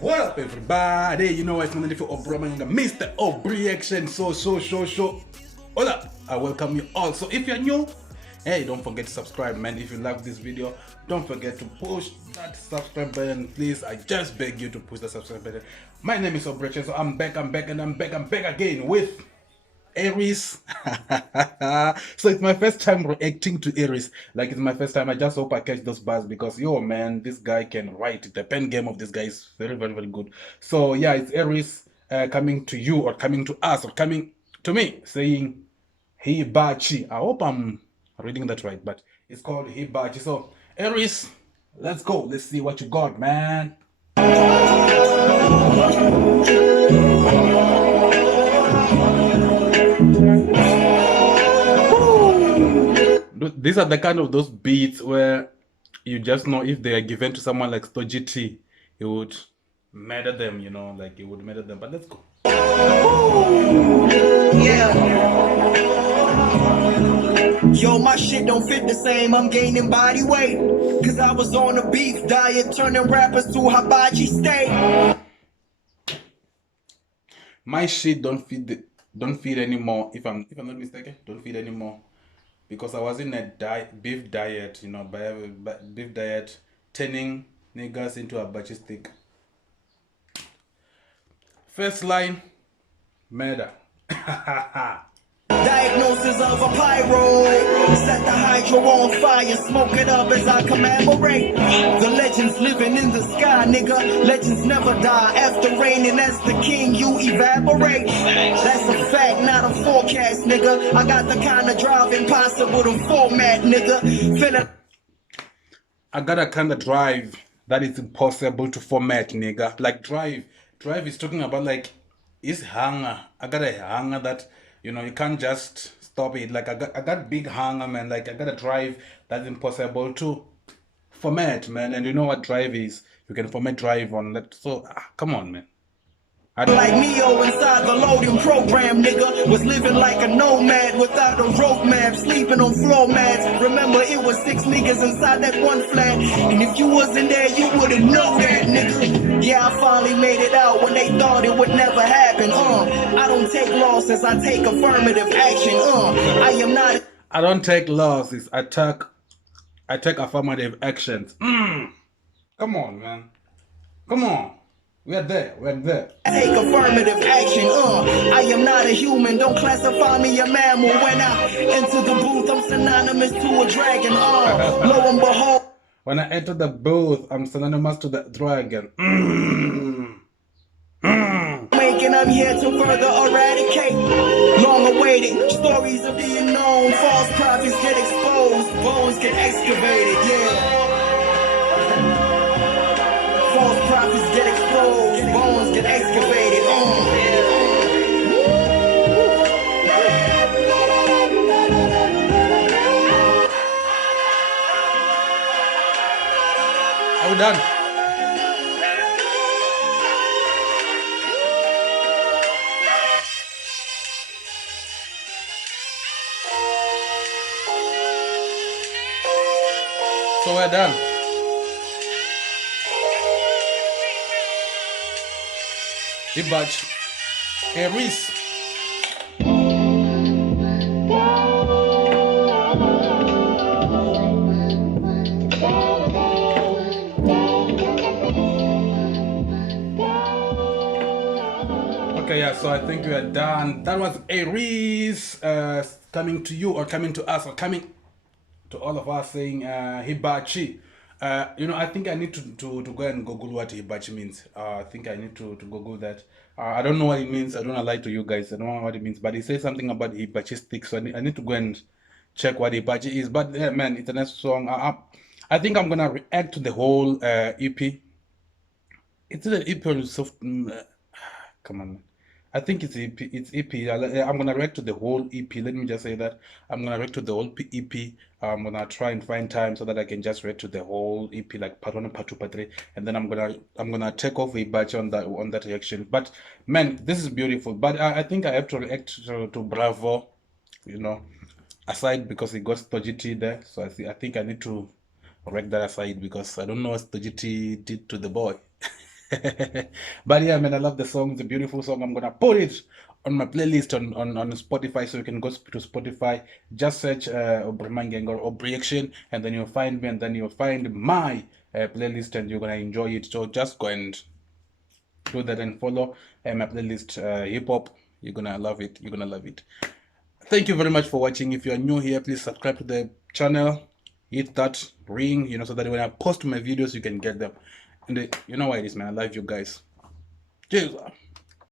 What up, everybody? You know it's my for Aubreaction, Mr. Aubreaction. So. Hold up, I welcome you all. So if you're new, hey, don't forget to subscribe, man. If you love this video, don't forget to push that subscribe button, please. I just beg you to push the subscribe button. My name is Aubreaction, so I'm back again with Areece. So it's my first time reacting to Areece. Like, it's my first time. I just hope I catch those bars because, yo, man, this guy can write. The pen game of this guy is very good. So yeah, it's Areece coming to you, or coming to us, or coming to me, saying Hibachi. I hope I'm reading that right, but it's called Hibachi. So Areece, let's go. Let's see what you got, man. These are the kind of those beats where you just know if they are given to someone like Stogie T, he would murder them, you know, like he would murder them. But let's go. Yeah. Yo, my shit don't fit the same. I'm gaining body weight. Cause I was on a beef diet, turning rappers to hibachi steak. My shit don't feed anymore. If I'm not mistaken, don't feed anymore. Because I was in a beef diet, you know, beef diet, turning niggas into a hibachi stick. First line, murder. Diagnosis of a pyro. Set the hydro on fire, smoke it up as I commemorate. The legends living in the sky, nigga. Legends never die. After raining as the king, you evaporate. That's a fact, not a forecast, nigga. I got the kind of drive impossible to format, nigga. I got a kind of drive that is impossible to format, nigga. Like drive is talking about like it's hunger. I got a hunger that, you know, you can't just stop it. Like I got big hunger, man. Like I got a drive that's impossible to format, man. And you know what drive is? You can format drive on that. So come on, man. Like Neo inside the loading program, nigga. Was living like a nomad without a road map, sleeping on floor mats. Remember, it was 6 niggas inside that one flat. And if you wasn't there, you wouldn't know that, nigga. Yeah, I finally made it out when they thought it would never happen. I don't take losses, I take affirmative action. I am not. I don't take losses, I take affirmative actions. Come on, man. Come on. We're there. Take affirmative action, I am not a human, don't classify me a mammal. When I enter the booth, I'm synonymous to a dragon, lo and behold. When I enter the booth, I'm synonymous to the dragon. Making, I'm here to further eradicate long-awaited stories of the unknown. False prophets get exposed, bones get excavated, yeah. False prophets get exposed, bones get excavated. Are we done? So we're done. Hibachi. Areece. Okay, yeah, so I think we are done. That was Areece coming to you, or coming to us, or coming to all of us, saying Hibachi. You know, I think I need to go and Google what Hibachi means. I think I need to Google that. I don't know what it means. I don't want to lie to you guys. I don't know what it means. But it says something about Hibachi sticks. So I need to go and check what Hibachi is. But yeah, man, it's a nice song. I think I'm going to react to the whole EP. It's an EP or soft. Come on, man. I think it's EP. It's EP. I'm gonna react to the whole EP. Let me just say that I'm gonna react to the whole EP. I'm gonna try and find time so that I can just react to the whole EP, like part 1, part 2, part 3, and then I'm gonna take off a batch on that reaction. But man, this is beautiful. But I think I have to react to Bravo, you know, aside because he got Stogie T there. So I think I need to react that aside because I don't know what Stogie T did to the boy. But yeah, man, I love the song. It's a beautiful song. I'm gonna put it on my playlist on Spotify, so you can go to Spotify, just search Obremangeng or Aubreaction, and then you'll find me, and then you'll find my playlist, and you're gonna enjoy it. So just go and do that and follow my playlist, hip hop. You're gonna love it. You're gonna love it. Thank you very much for watching. If you are new here, please subscribe to the channel, hit that ring, so that when I post my videos, you can get them. And you know what it is, man. I love you guys. Cheers.